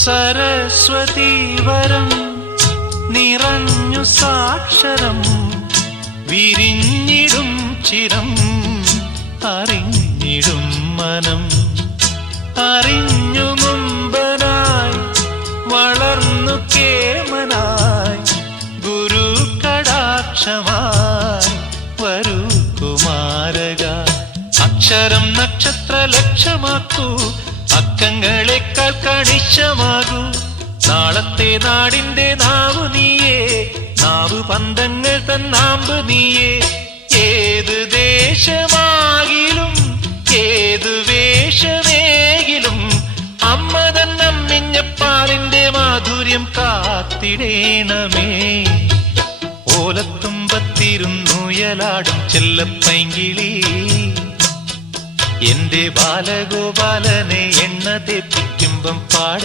സരസ്വതി വരം നിറഞ്ഞു സാക്ഷരം വിരിഞ്ഞിടും ചിരം അറിഞ്ഞിടും മനം അറിഞ്ഞു മുമ്പനായി വളർന്നു കേമനായി ഗുരു കടാക്ഷമായി വരൂ കുമാരക അക്ഷരം നക്ഷത്ര ലക്ഷ്യമാക്കൂ അക്കങ്ങളെക്കാൾ കണിശമാകൂ നാളത്തെ നാടിന്റെ നാവു നീയേ നാവു പന്തങ്ങൾ തന്നാമ്പ് നീയേ ഏത് ദേശമാകിലും ഏതു വേഷമേകിലും അമ്മ തന്നമ്മിഞ്ഞപ്പാലിന്റെ മാധുര്യം കാത്തിടേണമേ ഓലത്തുമ്പത്തിരുന്നുയലാടും ചെല്ലപ്പൈങ്കിളി എന്റെ ബാലഗോപാലനെ എണ്ണ തെപ്പിക്കുമ്പം പാട